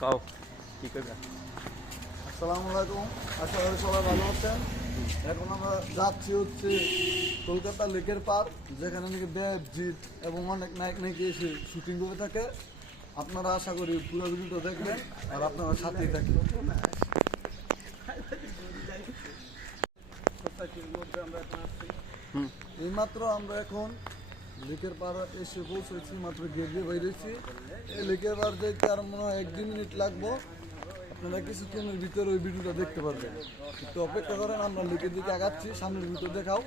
কাও কি করবে? আসসালামু আলাইকুম, আশা করি সবাই ভালো আছেন। এখন আমরা যাচ্ছি হচ্ছে কলকাতা লেকের পার, যেখানে নাকি দেবজিৎ এবং অনেক নায়ক নায়িকা এসে শুটিং করে থাকে। আপনারা আশা করি পুরো ভিডিওটা দেখবেন আর আপনারা সাথেই থাকবেন। এইমাত্র আমরা এখন লেকের পার এসে পৌঁছেছি, মাত্র গেট দিয়ে বেরিয়েছি। এই লেকের পার দেখতে আর মনে হয় 1-2 মিনিট লাগবো। আপনারা কিছুক্ষণের ভিতরে ওই ভিডিওটা দেখতে পারবেন। একটু অপেক্ষা করেন, আমরা লেকের দিকে আগাচ্ছি, সামনের ভিডিও দেখাও।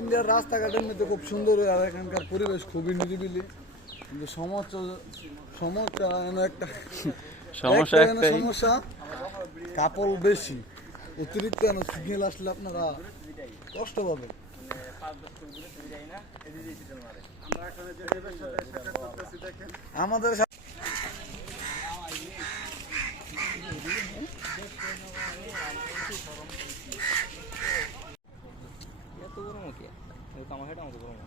ইন্ডিয়ার রাস্তাঘাটের মধ্যে খুব সুন্দর, আর এখানকার পরিবেশ খুবই নিরিবিলি। কিন্তু সমস্যা সমস্যা কাপল বেশি, অতিরিক্ত সিগন্যাল আসলে আপনারা কষ্ট পাবেন। আমাদের এত গরম কি? আমার হেঁটে আমাকে গরম